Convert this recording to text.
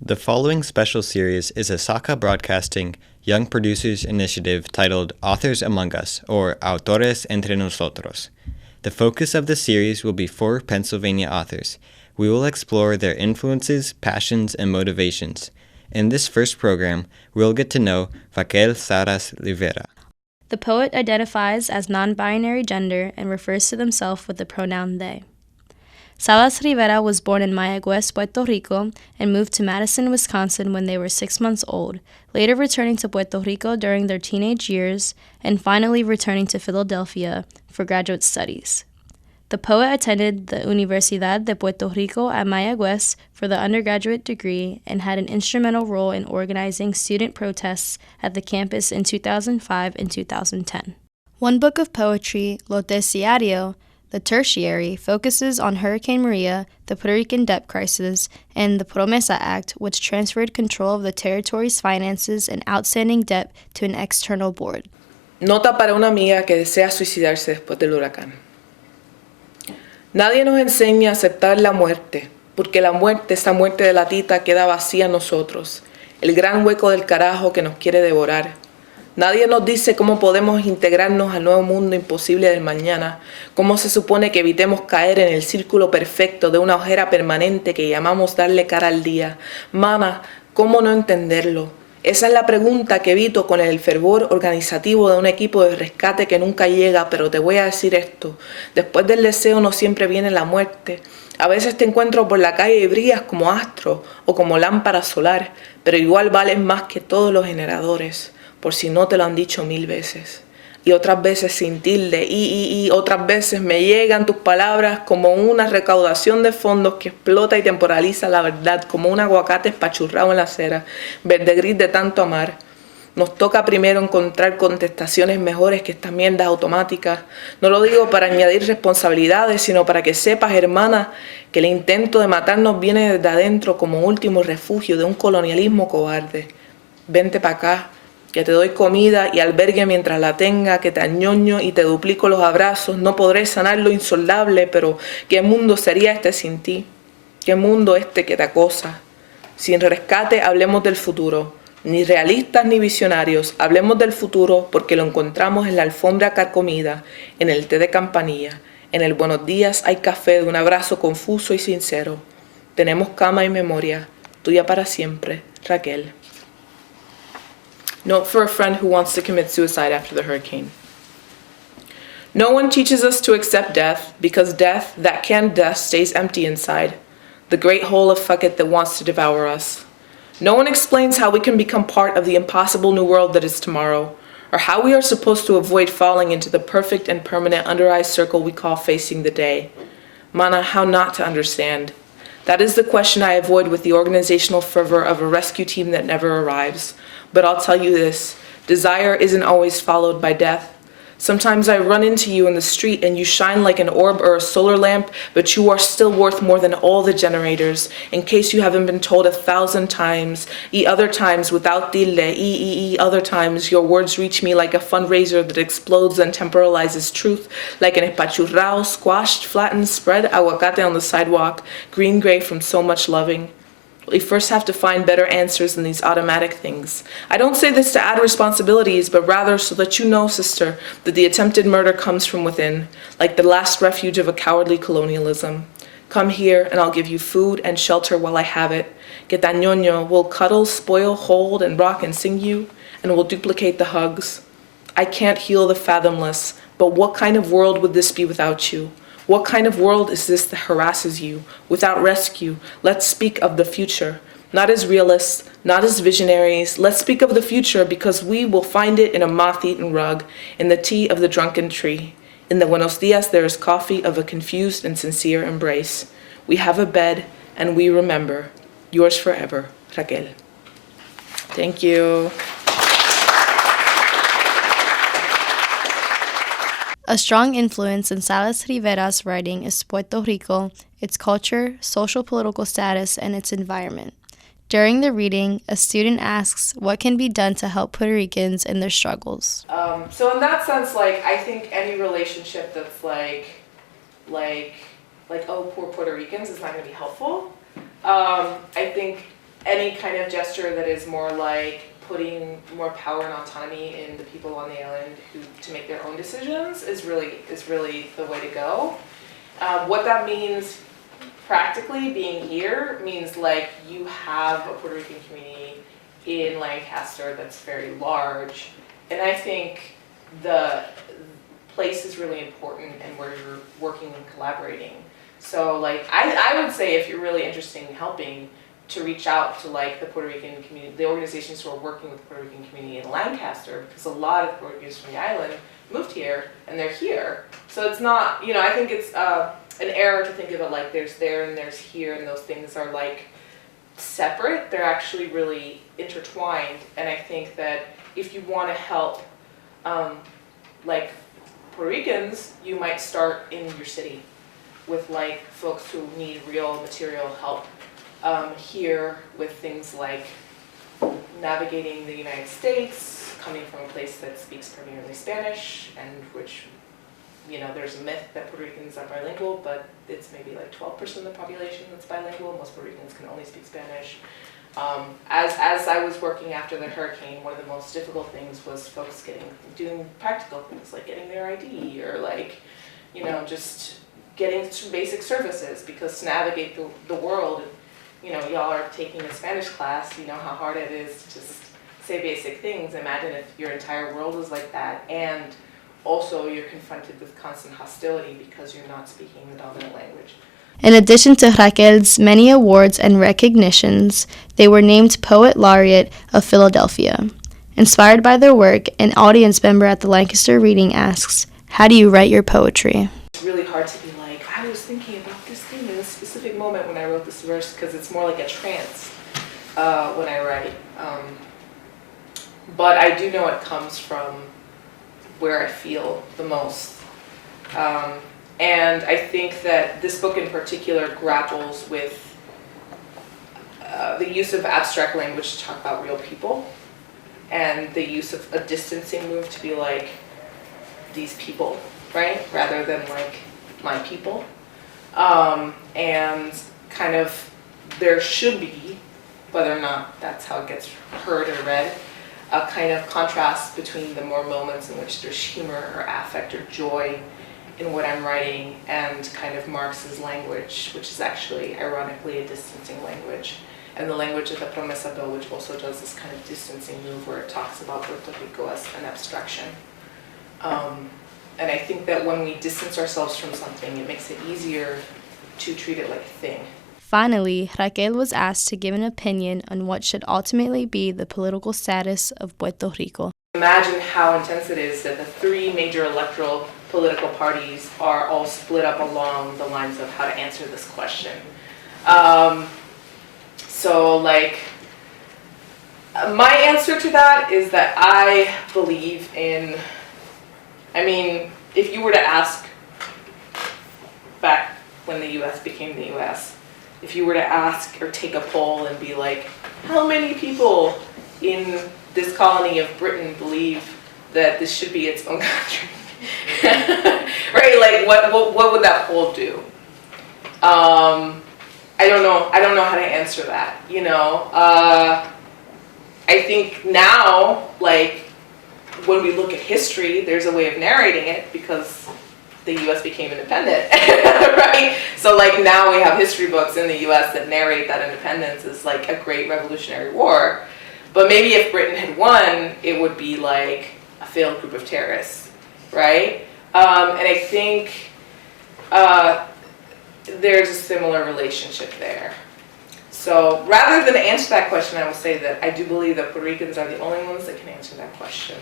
The following special series is a SACA Broadcasting Young Producers Initiative titled Authors Among Us, or Autores, Entre, Nosotros. The focus of the series will be 4 Pennsylvania authors. We will explore their influences, passions, and motivations. In this first program, we'll get to know Raquel Salas Rivera. The poet identifies as non-binary gender and refers to themselves with the pronoun they. Salas Rivera was born in Mayagüez, Puerto Rico, and moved to Madison, Wisconsin when they were 6 months old, later returning to Puerto Rico during their teenage years, and finally returning to Philadelphia for graduate studies. The poet attended the Universidad de Puerto Rico at Mayagüez for the undergraduate degree and had an instrumental role in organizing student protests at the campus in 2005 and 2010. One book of poetry, Lo Terciario, The Tertiary, focuses on Hurricane Maria, the Puerto Rican debt crisis, and the Promesa Act, which transferred control of the territory's finances and outstanding debt to an external board. Nota para una amiga que desea suicidarse después del huracán. Nadie nos enseña a aceptar la muerte, porque la muerte, esa muerte de la tita, queda vacía en nosotros, el gran hueco del carajo que nos quiere devorar. Nadie nos dice cómo podemos integrarnos al nuevo mundo imposible del mañana, cómo se supone que evitemos caer en el círculo perfecto de una ojera permanente que llamamos darle cara al día. Mana, ¿cómo no entenderlo? Esa es la pregunta que evito con el fervor organizativo de un equipo de rescate que nunca llega, pero te voy a decir esto. Después del deseo no siempre viene la muerte. A veces te encuentro por la calle y brillas como astro o como lámpara solar, pero igual vales más que todos los generadores, por si no te lo han dicho 1000 veces. Y otras veces sin tilde, y otras veces me llegan tus palabras como una recaudación de fondos que explota y temporaliza la verdad, como un aguacate espachurrado en la acera, verde gris de tanto amar. Nos toca primero encontrar contestaciones mejores que estas mierdas automáticas. No lo digo para añadir responsabilidades, sino para que sepas, hermana, que el intento de matarnos viene desde adentro como último refugio de un colonialismo cobarde. Vente para acá, que te doy comida y albergue mientras la tenga, que te añoño y te duplico los abrazos. No podré sanar lo insoldable, pero ¿qué mundo sería este sin ti? ¿Qué mundo este que te acosa? Sin rescate hablemos del futuro, ni realistas ni visionarios, hablemos del futuro porque lo encontramos en la alfombra carcomida, en el té de campanilla, en el buenos días hay café de un abrazo confuso y sincero. Tenemos cama y memoria, tuya para siempre, Raquel. Note for a friend who wants to commit suicide after the hurricane. No one teaches us to accept death because death, that canned death, stays empty inside, the great hole of fuck it that wants to devour us. No one explains how we can become part of the impossible new world that is tomorrow, or how we are supposed to avoid falling into the perfect and permanent under-eye circle we call facing the day. Mana, how not to understand? That is the question I avoid with the organizational fervor of a rescue team that never arrives. But I'll tell you this, desire isn't always followed by death. Sometimes I run into you in the street and you shine like an orb or a solar lamp, but you are still worth more than all the generators, in case you haven't been told 1,000 times. Other times without tilde, other times your words reach me like a fundraiser that explodes and temporalizes truth, like an espachurrao, squashed, flattened, spread aguacate on the sidewalk, green-gray from so much loving. We first have to find better answers than these automatic things. I don't say this to add responsibilities, but rather so that you know, sister, that the attempted murder comes from within, like the last refuge of a cowardly colonialism. Come here, and I'll give you food and shelter while I have it. Que tañoño will cuddle, spoil, hold, and rock and sing you, and will duplicate the hugs. I can't heal the fathomless, but what kind of world would this be without you? What kind of world is this that harasses you? Without rescue, let's speak of the future. Not as realists, not as visionaries. Let's speak of the future because we will find it in a moth-eaten rug, in the tea of the drunken tree. In the buenos dias there is coffee of a confused and sincere embrace. We have a bed and we remember. Yours forever, Raquel. Thank you. A strong influence in Salas Rivera's writing is Puerto Rico, its culture, social political status, and its environment. During the reading, a student asks what can be done to help Puerto Ricans in their struggles. So in that sense, I think any relationship that's like, oh, poor Puerto Ricans is not going to be helpful. I think any kind of gesture that is more like putting more power and autonomy in the people on the island to make their own decisions is really the way to go. What that means practically, being here, means like you have a Puerto Rican community in Lancaster that's very large, and I think the place is really important and where you're working and collaborating. So like I would say, if you're really interested in helping, to reach out to like the Puerto Rican community, the organizations who are working with the Puerto Rican community in Lancaster, because a lot of Puerto Ricans from the island moved here and they're here. So it's not, I think it's an error to think of it like there's there and there's here, and those things are like separate. They're actually really intertwined, and I think that if you want to help like Puerto Ricans, you might start in your city with like folks who need real material help here with things like navigating the United States, coming from a place that speaks primarily Spanish, and which, there's a myth that Puerto Ricans are bilingual, but it's maybe like 12% of the population that's bilingual. Most Puerto Ricans can only speak Spanish. As I was working after the hurricane, one of the most difficult things was folks doing practical things like getting their ID, or like, just getting some basic services, because to navigate the world, y'all are taking a Spanish class, you know how hard it is to just say basic things. Imagine if your entire world was like that, and also you're confronted with constant hostility because you're not speaking the dominant language. In addition to Raquel's many awards and recognitions, they were named Poet Laureate of Philadelphia. Inspired by their work, an audience member at the Lancaster reading asks, "How do you write your poetry?" It's really hard to be like, I was thinking about this thing in a specific moment when I wrote this verse, because it's more like a trance when I write. But I do know it comes from where I feel the most. And I think that this book in particular grapples with the use of abstract language to talk about real people, and the use of a distancing move to be like, these people, right? Rather than like, my people. And kind of, there should be, whether or not that's how it gets heard or read, a kind of contrast between the more moments in which there's humor or affect or joy in what I'm writing, and kind of Marx's language, which is actually, ironically, a distancing language, and the language of the Promesa Bill, which also does this kind of distancing move where it talks about Puerto Rico as an abstraction. And I think that when we distance ourselves from something, it makes it easier to treat it like a thing. Finally, Raquel was asked to give an opinion on what should ultimately be the political status of Puerto Rico. Imagine how intense it is that the three major electoral political parties are all split up along the lines of how to answer this question. So like, my answer to that is that I believe in, if you were to ask back when the US became the US, if you were to ask or take a poll and be like, how many people in this colony of Britain believe that this should be its own country? Right? Like, what would that poll do? I don't know how to answer that. I think now, like, when we look at history, there's a way of narrating it because the U.S. became independent, right? So like now we have history books in the U.S. that narrate that independence as like a great revolutionary war. But maybe if Britain had won, it would be like a failed group of terrorists, right? And I think there's a similar relationship there. So rather than answer that question, I will say that I do believe that Puerto Ricans are the only ones that can answer that question.